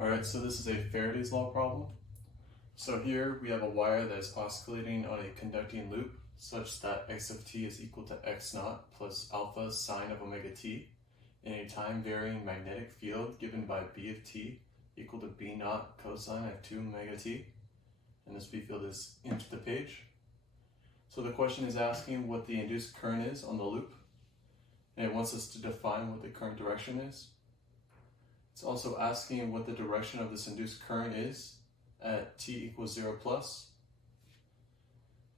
Alright, so this is a Faraday's law problem. So here we have a wire that is oscillating on a conducting loop such that x of t is equal to x naught plus alpha sine of omega t in a time varying magnetic field given by b of t equal to b naught cosine of 2 omega t. And this b field is into the page. So the question is asking what the induced current is on the loop, and it wants us to define what the current direction is. It's also asking what the direction of this induced current is at t equals 0 plus.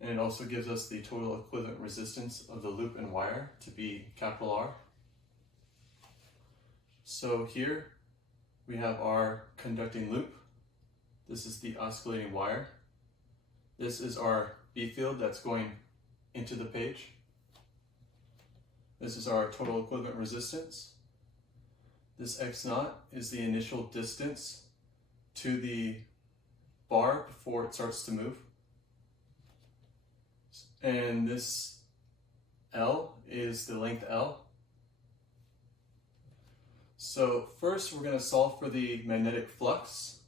And it also gives us the total equivalent resistance of the loop and wire to be capital R. So here we have our conducting loop. This is the oscillating wire. This is our B field that's going into the page. This is our total equivalent resistance. This x naught is the initial distance to the bar before it starts to move. And this L is the length L. So first we're going to solve for the magnetic flux,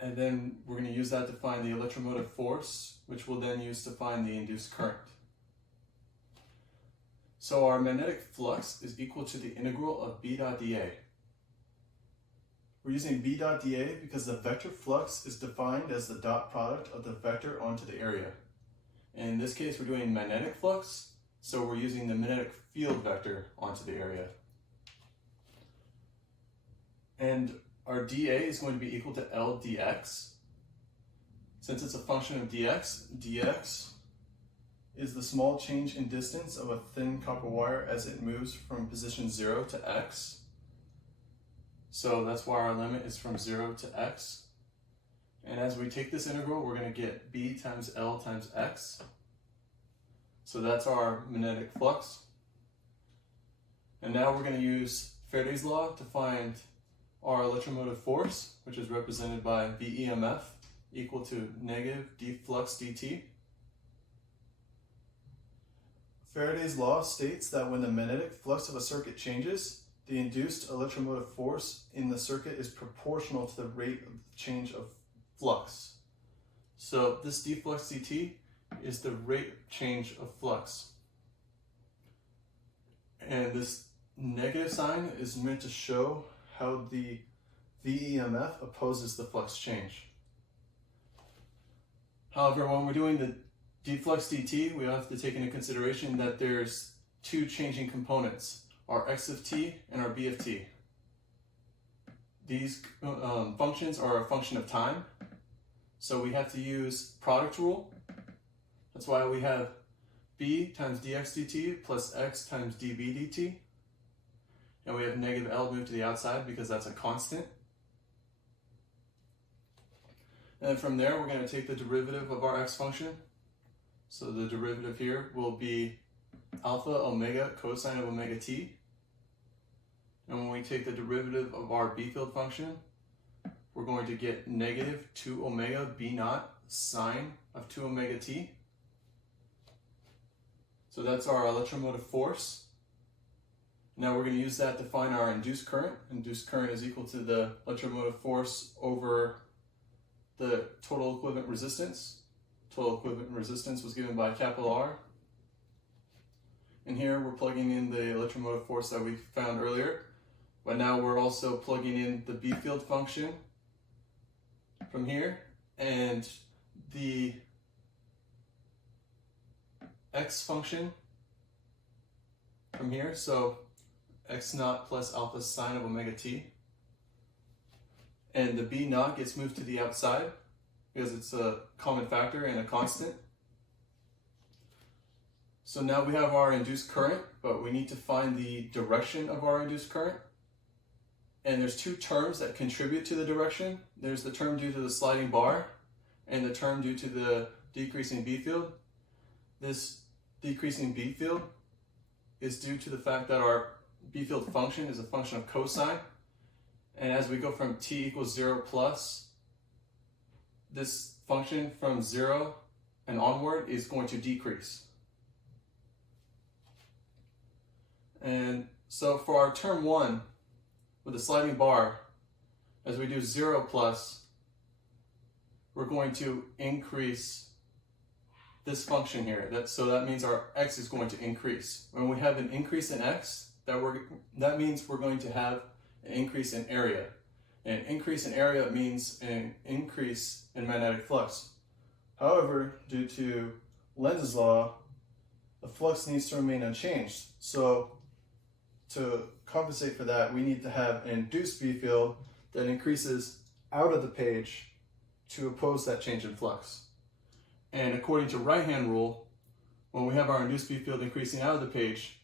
and then we're going to use that to find the electromotive force, which we'll then use to find the induced current. So our magnetic flux is equal to the integral of B dot dA. We're using B dot dA because the vector flux is defined as the dot product of the vector onto the area. And in this case, we're doing magnetic flux, so we're using the magnetic field vector onto the area. And our dA is going to be equal to L dx. Since it's a function of dx is the small change in distance of a thin copper wire as it moves from position 0 to x. So that's why our limit is from 0 to x. And as we take this integral, we're going to get b times L times x. So that's our magnetic flux. And now we're going to use Faraday's law to find our electromotive force, which is represented by VEMF equal to negative d flux dt. Faraday's law states that when the magnetic flux of a circuit changes, the induced electromotive force in the circuit is proportional to the rate of change of flux. So this d flux dt is the rate of change of flux. And this negative sign is meant to show how the VEMF opposes the flux change. However, when we're doing the d flux dt, we have to take into consideration that there's two changing components, our x of t and our b of t. These functions are a function of time, so we have to use product rule. That's why we have b times dx dt plus x times db dt. And we have negative L moved to the outside because that's a constant. And then from there, we're going to take the derivative of our x function. So the derivative here will be alpha omega cosine of omega t. And when we take the derivative of our B field function, we're going to get negative 2 omega B naught sine of 2 omega t. So that's our electromotive force. Now we're going to use that to find our induced current. Induced current is equal to the electromotive force over the total equivalent resistance. Total equivalent resistance was given by capital R. And here we're plugging in the electromotive force that we found earlier. But now we're also plugging in the B field function from here and the X function from here. So x naught plus alpha sine of omega t. And the b naught gets moved to the outside because it's a common factor and a constant. So now we have our induced current, but we need to find the direction of our induced current. And there's two terms that contribute to the direction. There's the term due to the sliding bar and the term due to the decreasing B field. This decreasing B field is due to the fact that our B field function is a function of cosine, and as we go from t equals 0 plus, this function from 0 and onward is going to decrease. And so for our term 1 with the sliding bar, as we do 0 plus, we're going to increase this function here. So that means our x is going to increase. When we have an increase in x, that means we're going to have an increase in area. An increase in area means an increase in magnetic flux. However, due to Lenz's law, the flux needs to remain unchanged. So to compensate for that, we need to have an induced B field that increases out of the page to oppose that change in flux. And according to right-hand rule, when we have our induced B field increasing out of the page,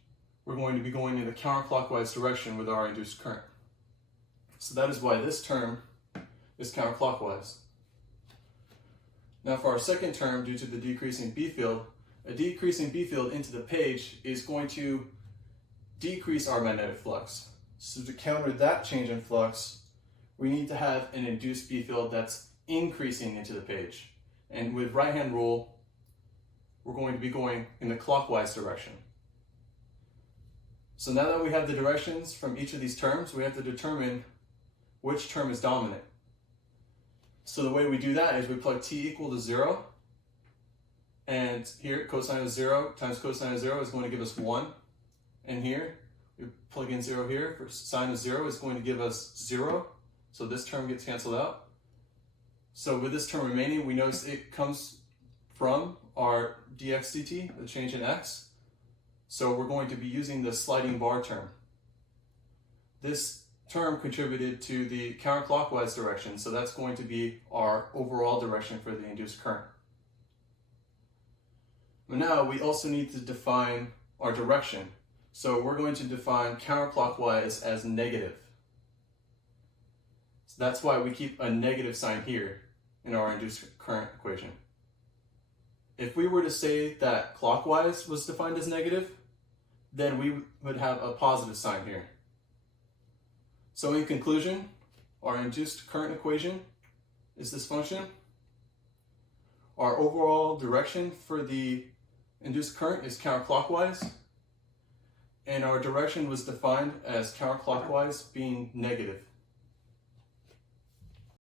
we're going to be going in the counterclockwise direction with our induced current. So that is why this term is counterclockwise. Now for our second term, due to the decreasing B field, a decreasing B field into the page is going to decrease our magnetic flux. So to counter that change in flux, we need to have an induced B field that's increasing into the page. And with right-hand rule, we're going to be going in the clockwise direction. So now that we have the directions from each of these terms, we have to determine which term is dominant. So the way we do that is we plug t equal to 0, and here cosine of 0 times cosine of 0 is going to give us 1, and here we plug in 0 here for sine of 0 is going to give us 0, so this term gets canceled out. So with this term remaining, we notice it comes from our dx dt, the change in x, so we're going to be using the sliding bar term. This term contributed to the counterclockwise direction, so that's going to be our overall direction for the induced current. But now we also need to define our direction. So we're going to define counterclockwise as negative. So that's why we keep a negative sign here in our induced current equation. If we were to say that clockwise was defined as negative, then we would have a positive sign here. So in conclusion, our induced current equation is this function. Our overall direction for the induced current is counterclockwise, and our direction was defined as counterclockwise being negative.